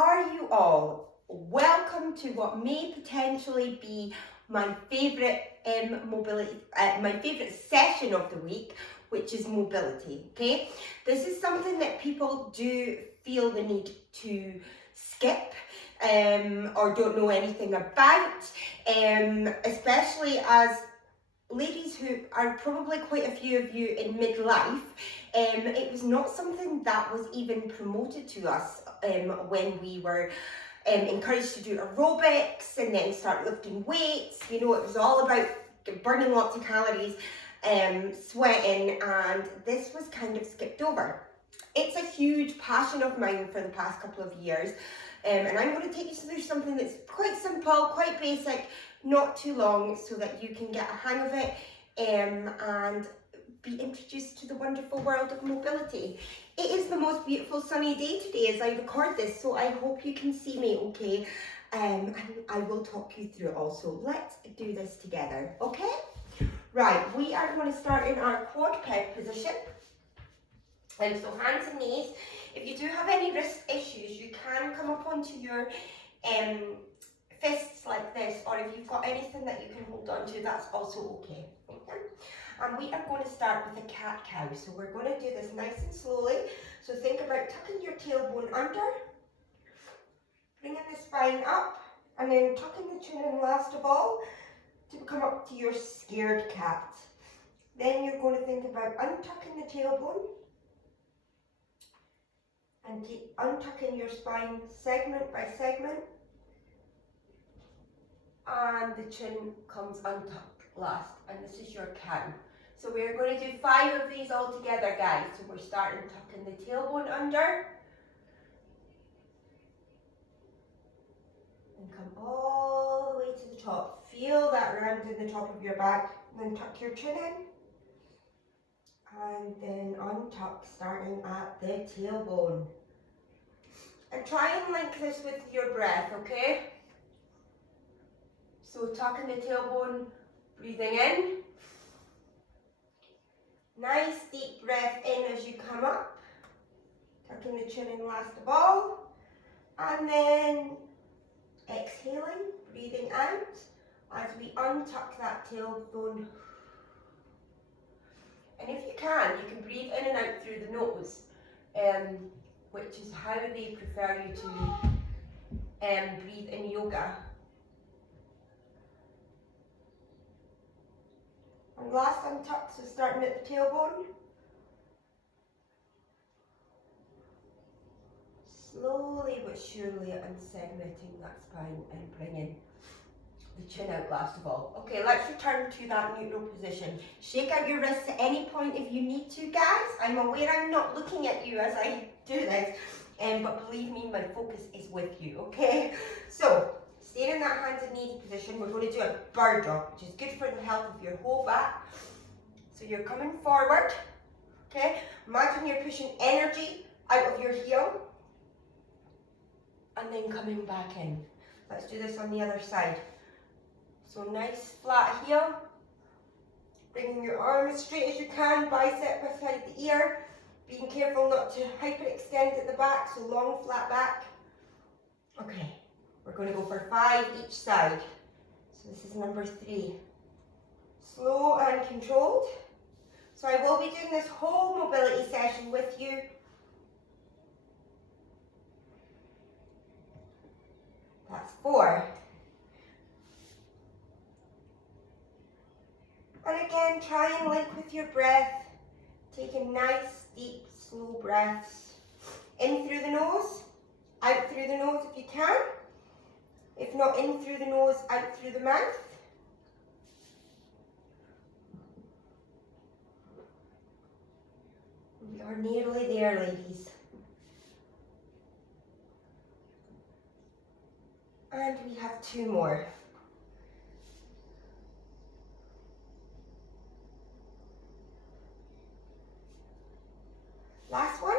are you all? Welcome to what may potentially be my favourite my favourite session of the week, which is mobility. Okay, this is something that people do feel the need to skip or don't know anything about, especially as ladies who are probably quite a few of you in midlife. It was not something that was even promoted to us when we were encouraged to do aerobics and then start lifting weights. You know, it was all about burning lots of calories, sweating, and this was kind of skipped over. It's a huge passion of mine for the past couple of years, and I'm going to take you through something that's quite simple, quite basic, not too long, so that you can get a hang of it and be introduced to the wonderful world of mobility. It is the most beautiful sunny day today as I record this, so I hope you can see me okay, and I will talk you through it also. Let's do this together, okay? Right, we are going to start in our quad peg position. So hands and knees. If you do have any wrist issues, you can come up onto your fists like this, or if you've got anything that you can hold on to, that's also okay. And we are going to start with a cat-cow. So we're going to do this nice and slowly. So think about tucking your tailbone under, bringing the spine up, and then tucking the chin in last of all to come up to your scared cat. Then you're going to think about untucking the tailbone and untucking your spine segment by segment. And the chin comes untucked last, and this is your cow. So we're going to do 5 of these all together, guys. So we're starting tucking the tailbone under, and come all the way to the top. Feel that round in the top of your back, then tuck your chin in, and then untuck, starting at the tailbone. And try and link this with your breath, okay? So tucking the tailbone, breathing in. Nice deep breath in as you come up. Tucking the chin in last of all. And then exhaling, breathing out as we untuck that tailbone. And if you can breathe in and out through the nose, which is how they prefer you to breathe in yoga. And last untuck, so starting at the tailbone. Slowly but surely unsegmenting that spine and bringing the chin out last of all. Okay, let's return to that neutral position. Shake out your wrists at any point if you need to, guys. I'm aware I'm not looking at you as I do this, but believe me, my focus is with you, okay? So, staying in that hands and knees position, we're going to do a bird dog, which is good for the health of your whole back. So you're coming forward, okay? Imagine you're pushing energy out of your heel, and then coming back in. Let's do this on the other side. So nice flat heel, bringing your arm as straight as you can, bicep beside the ear, being careful not to hyperextend at the back, so long flat back. Okay, we're going to go for 5 each side. So this is number 3. Slow and controlled. So I will be doing this whole mobility session with you. That's 4. And again, try and link with your breath, taking nice, deep, slow breaths. In through the nose, out through the nose if you can. If not in through the nose, out through the mouth. We are nearly there, ladies. And we have 2 more. Last one.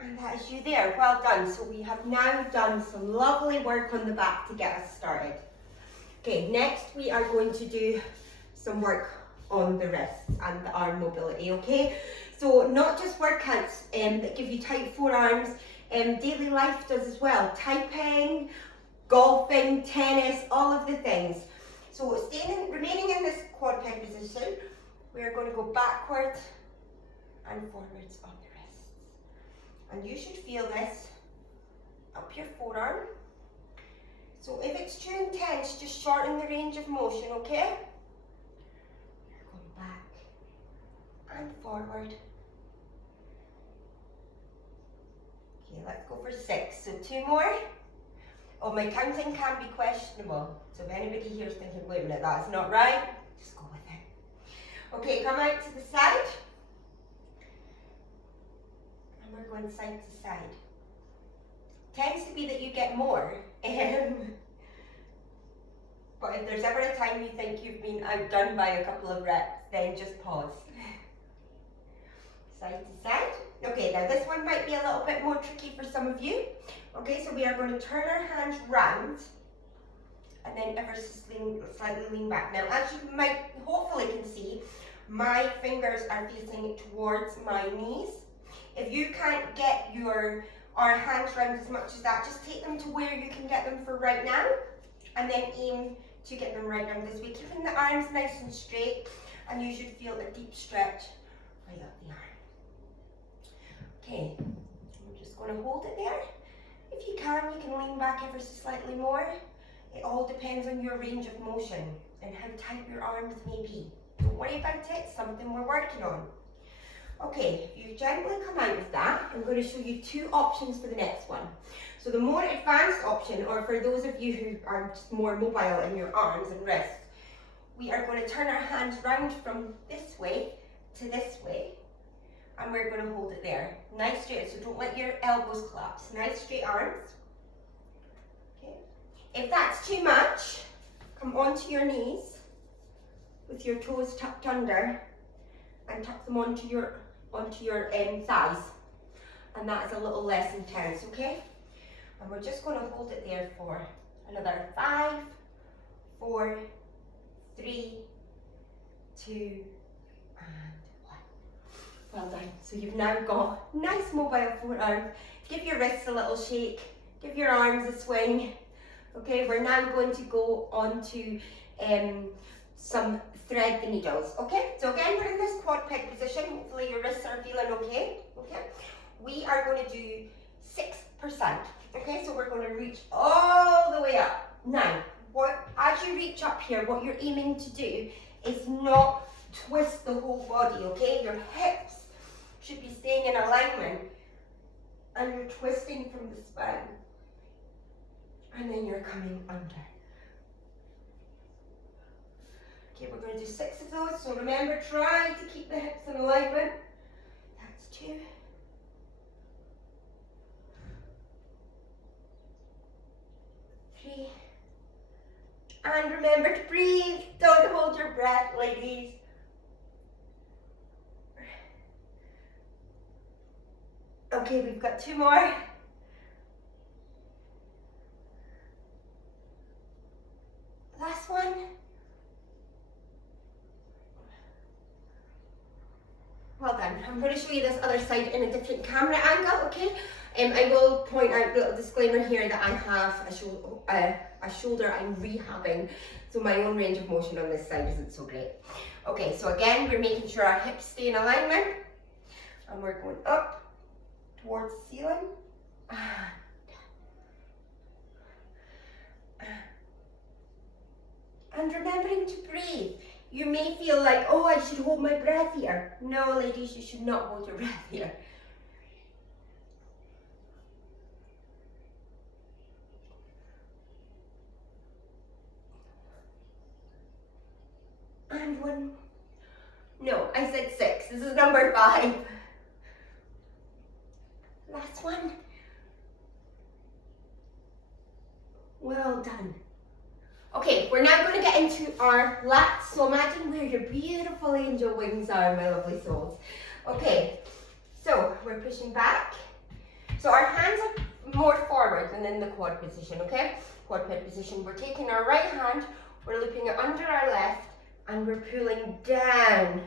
And that is you there. Well done. So we have now done some lovely work on the back to get us started. Okay, next we are going to do some work on the wrists and the arm mobility, okay? So not just workouts that give you tight forearms, daily life does as well. Typing, golfing, tennis, all of the things. So remaining in this quad peg position, we're going to go backwards and forwards on the wrists. And you should feel this up your forearm. So if it's too intense, just shorten the range of motion, okay? We're going back and forward. Okay, let's go for 6. So 2 more. Oh, my counting can be questionable. So if anybody here is thinking, wait a minute, that's not right, just go with it. Okay, come out to the side. And we're going side to side. Tends to be that you get more. But if there's ever a time you think you've been outdone by a couple of reps, then just pause. Side to side. Okay, now this one might be a little bit more tricky for some of you. Okay, so we are going to turn our hands round and then ever so slightly lean back. Now, as you might hopefully can see, my fingers are facing towards my knees. If you can't get our hands round as much as that, just take them to where you can get them for right now, and then aim to get them right down this way, keeping the arms nice and straight, and you should feel a deep stretch right up the arm. Okay, we're just going to hold it there. If you can lean back ever so slightly more. It all depends on your range of motion and how tight your arms may be. Don't worry about it, it's something we're working on. Okay, if you gently come out of that, I'm going to show you 2 options for the next one. So the more advanced option, or for those of you who are just more mobile in your arms and wrists, we are going to turn our hands round from this way to this way, and we're going to hold it there. Nice straight, so don't let your elbows collapse. Nice straight arms. Okay. If that's too much, come onto your knees with your toes tucked under and tuck them onto your thighs. And that is a little less intense, okay? And we're just going to hold it there for another 5, 4, 3, 2, and 1. Well done. So you've now got nice mobile forearms. Give your wrists a little shake. Give your arms a swing. Okay, we're now going to go on to some thread the needles. Okay, so again, we're in this quad peg position. Hopefully your wrists are feeling okay. Okay, we are going to do 6%. Okay, so we're going to reach all the way up. Now, as you reach up here, what you're aiming to do is not twist the whole body, okay? Your hips should be staying in alignment, and you're twisting from the spine, and then you're coming under. Okay, we're going to do 6 of those, so remember, try to keep the hips in alignment. That's 2. 3. And remember to breathe. Don't hold your breath, ladies. Okay, we've got 2 more. Last one. Well done. I'm going to show you this other side in a different camera angle, okay? I will point out a little disclaimer here that I have a shoulder I'm rehabbing, so my own range of motion on this side isn't so great. Okay, so again, we're making sure our hips stay in alignment, and we're going up towards the ceiling. And remembering to breathe. You may feel like, oh, I should hold my breath here. No, ladies, you should not hold your breath here. And 1. No, I said 6. This is number 5. Last one. Well done. Okay, we're now going to get into our lats. So imagine where your beautiful angel wings are, my lovely souls. Okay, so we're pushing back. So our hands are more forward than in the quad position, okay? Quad peg position. We're taking our right hand, we're looping it under our left, and we're pulling down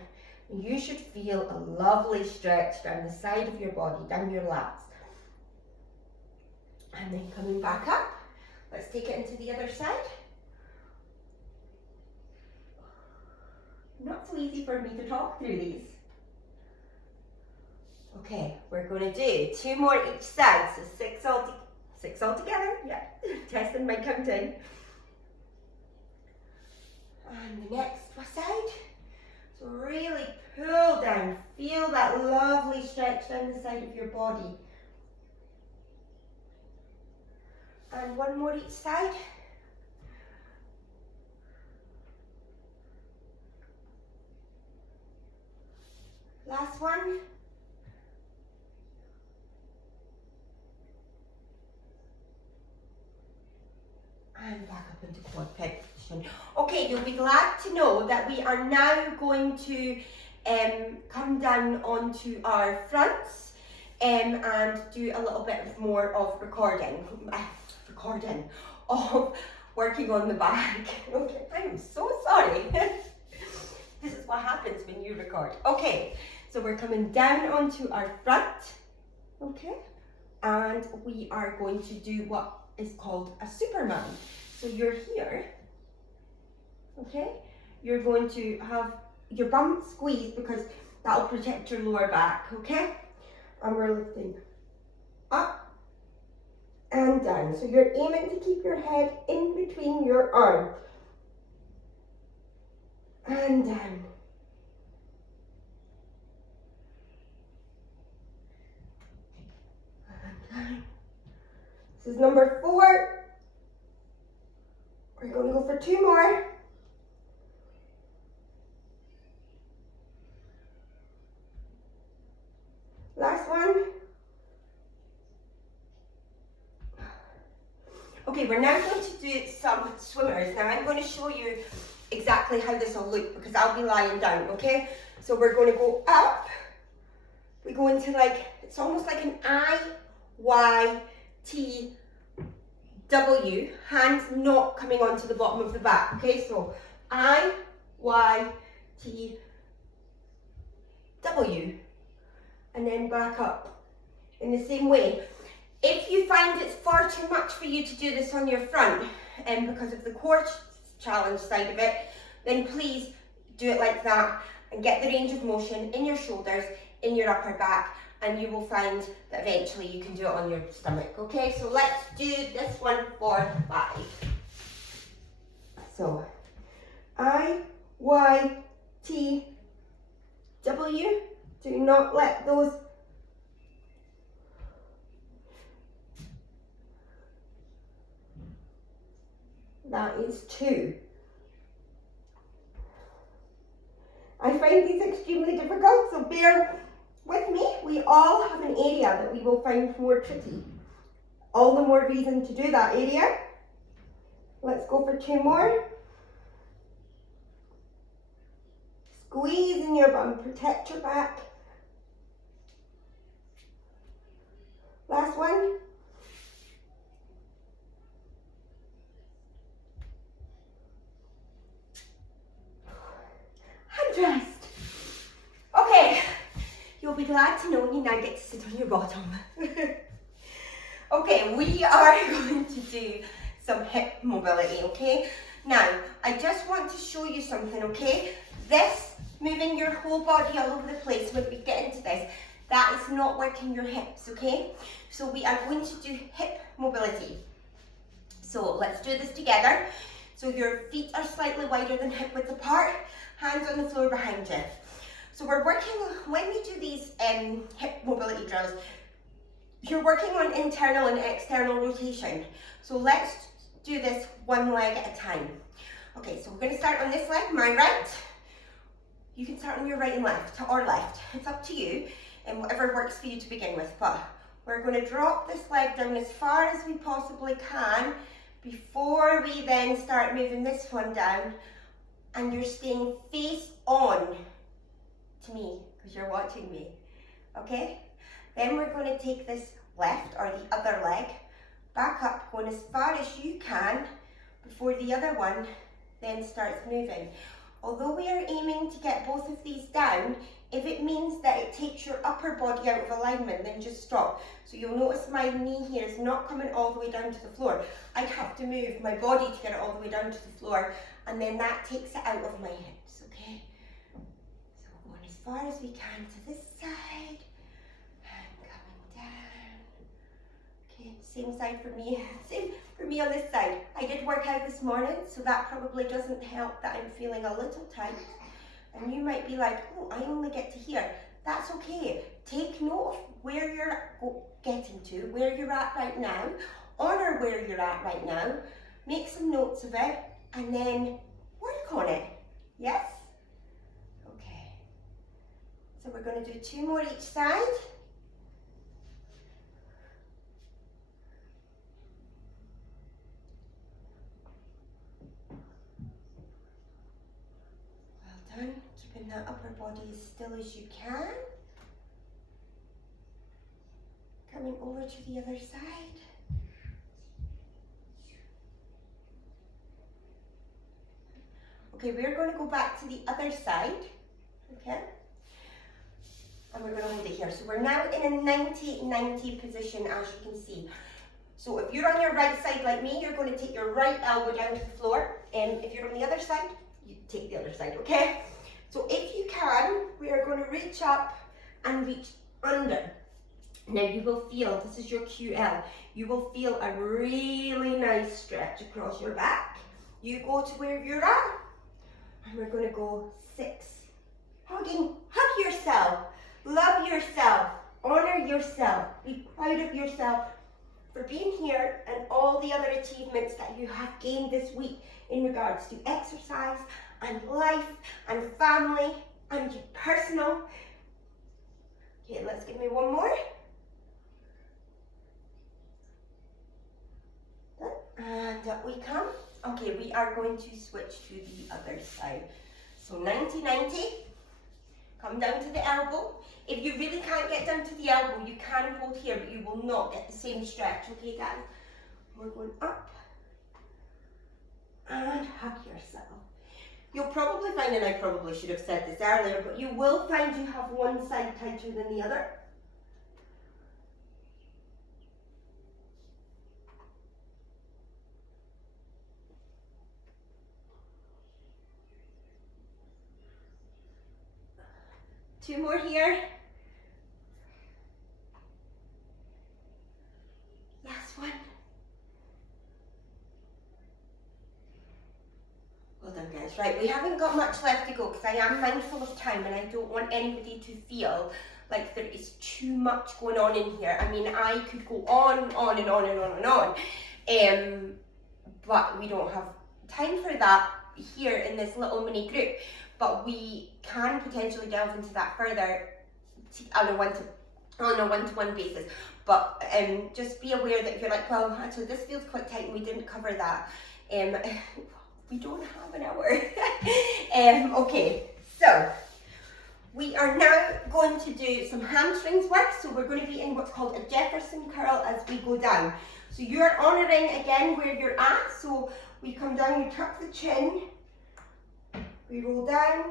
And you should feel a lovely stretch down the side of your body, down your lats. And then coming back up, let's take it into the other side. Not so easy for me to talk through these. Okay, we're going to do 2 more each side, so 6 all together. Yeah, testing my counting. And the next side. So really pull down, feel that lovely stretch down the side of your body. And 1 more each side. Last one. And back up into quad peg position. Okay, you'll be glad to know that we are now going to come down onto our fronts and do a little bit more of recording of working on the back. Okay, I'm so sorry. This is what happens when you record. Okay, so we're coming down onto our front, okay, and we are going to do what is called a Superman. So you're here, okay, you're going to have your bum squeezed because that'll protect your lower back, okay, and we're lifting up and down. So you're aiming to keep your head in between your arms. And down. And down. This is number 4. We're going to go for 2 more. Last one. Okay, we're now going to do some swimmers. Now I'm going to show you exactly how this will look because I'll be lying down, okay? So we're going to go up. We go into it's almost like an I, Y, T, W, hands not coming onto the bottom of the back, okay? So I, Y, T, W, and then back up in the same way. If you find it's far too much for you to do this on your front, because of the core challenge side of it, then please do it like that and get the range of motion in your shoulders, in your upper back, and you will find that eventually you can do it on your stomach, okay? So let's do this one for 5. So, I, Y, T, W, do not let those that is 2. I find these extremely difficult, so bear with me. We all have an area that we will find more tricky. All the more reason to do that area. Let's go for 2 more. Squeeze in your bum, protect your back. Last one. And rest. Okay, you'll be glad to know you now get to sit on your bottom. Okay, we are going to do some hip mobility, okay? Now, I just want to show you something, okay? This, moving your whole body all over the place when we get into this, that is not working your hips, okay? So we are going to do hip mobility. So let's do this together. So your feet are slightly wider than hip width apart, hands on the floor behind you. So we're working, when we do these hip mobility drills, you're working on internal and external rotation. So let's do this one leg at a time. Okay, so we're going to start on this leg, my right. You can start on your right and left, or left. It's up to you, and whatever works for you to begin with. But we're going to drop this leg down as far as we possibly can before we then start moving this one down. And you're staying face on to me, because you're watching me, okay? Then we're going to take this left, or the other leg, back up, going as far as you can before the other one then starts moving. Although we are aiming to get both of these down, if it means that it takes your upper body out of alignment, then just stop. So you'll notice my knee here is not coming all the way down to the floor. I'd have to move my body to get it all the way down to the floor, and then that takes it out of my hips, okay? So we're going as far as we can to this side, and coming down. Okay, same side for me, same for me on this side. I did work out this morning, so that probably doesn't help that I'm feeling a little tight. And you might be like, oh, I only get to here. That's okay. Take note of where you're getting to, where you're at right now. Honor where you're at right now. Make some notes of it, and then work on it. Yes? Okay. So we're going to do 2 more each side. Keeping that upper body as still as you can. Coming over to the other side. Okay, we're going to go back to the other side. Okay? And we're going to hold it here. So we're now in a 90-90 position, as you can see. So if you're on your right side like me, you're going to take your right elbow down to the floor. And if you're on the other side, you take the other side, okay? So if you can, we are going to reach up and reach under. Now you will feel, this is your QL, you will feel a really nice stretch across your back. You go to where you're at, and we're going to go 6. Hugging, hug yourself, love yourself, honor yourself, be proud of yourself for being here and all the other achievements that you have gained this week in regards to exercise and life and family and your personal. Okay, let's give me one more. And up we come. Okay, we are going to switch to the other side. So 90-90, come down to the elbow. If you really can't get down to the elbow, you can hold here, but you will not get the same stretch, okay guys? We're going up and hug yourself. You'll probably find, and I probably should have said this earlier, but you will find you have one side tighter than the other. Two more here. Last one. Well done, guys. Right, we haven't got much left to go because I am mindful of time and I don't want anybody to feel like there is too much going on in here. I mean, I could go on and on and on and on and on, but we don't have time for that here in this little mini group. But we can potentially delve into that further on a one-to-one basis. But just be aware that if you're like, well, actually this feels quite tight and we didn't cover that. We don't have an hour. Okay, so we are now going to do some hamstrings work. So we're going to be in what's called a Jefferson curl as we go down. So you're honouring again where you're at. So we come down, we tuck the chin. We roll down,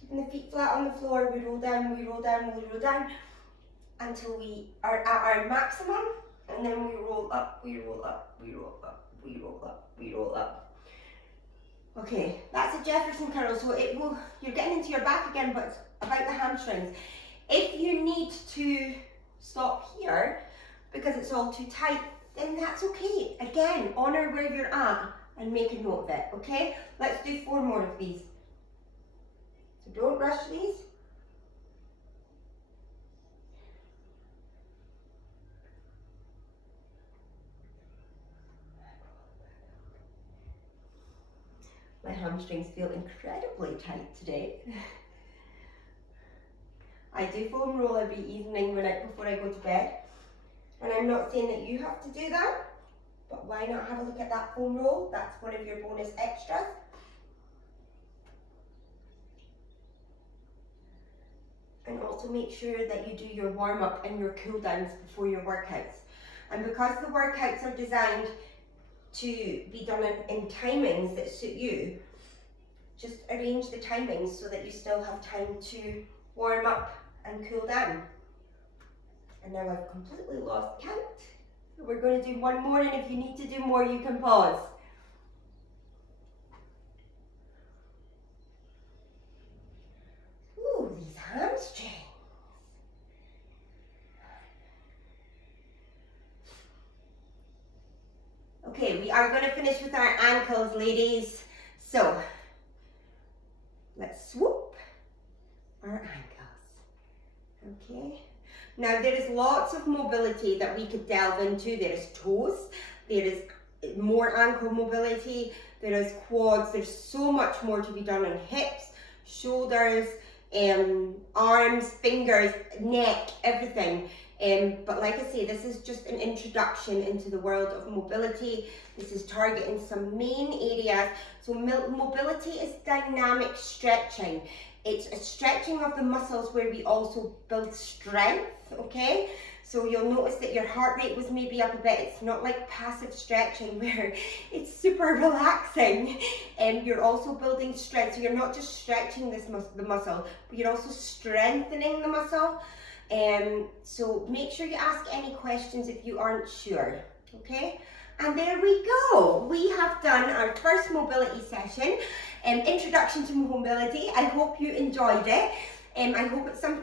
keeping the feet flat on the floor, we roll down, we roll down, we roll down, until we are at our maximum, and then we roll up, we roll up, we roll up, we roll up, we roll up. Okay, that's a Jefferson curl, so you're getting into your back again, but it's about the hamstrings. If you need to stop here, because it's all too tight, then that's okay. Again, honour where you're at, and make a note of it, okay? Let's do 4 more of these. So don't rush these. My hamstrings feel incredibly tight today. I do foam roll every evening before I go to bed. And I'm not saying that you have to do that, but why not have a look at that foam roll? That's one of your bonus extras. And also make sure that you do your warm-up and your cool-downs before your workouts. And because the workouts are designed to be done in timings that suit you, just arrange the timings so that you still have time to warm up and cool down. And now I've completely lost count. So we're going to do one more, and if you need to do more, you can pause. Ooh, these hamstrings. Okay, we are going to finish with our ankles, ladies. So, let's swoop our ankles. Okay. Now there is lots of mobility that we could delve into. There is toes, there is more ankle mobility, there is quads, there's so much more to be done on hips, shoulders, arms, fingers, neck, everything. But like I say, this is just an introduction into the world of mobility. This is targeting some main areas. So mobility is dynamic stretching. It's a stretching of the muscles where we also build strength, okay? So you'll notice that your heart rate was maybe up a bit. It's not like passive stretching where it's super relaxing. You're also building strength. So you're not just stretching the muscle, but you're also strengthening the muscle. So make sure you ask any questions if you aren't sure, okay? And there we go. We have done our first mobility session, introduction to mobility. I hope you enjoyed it. I hope it's something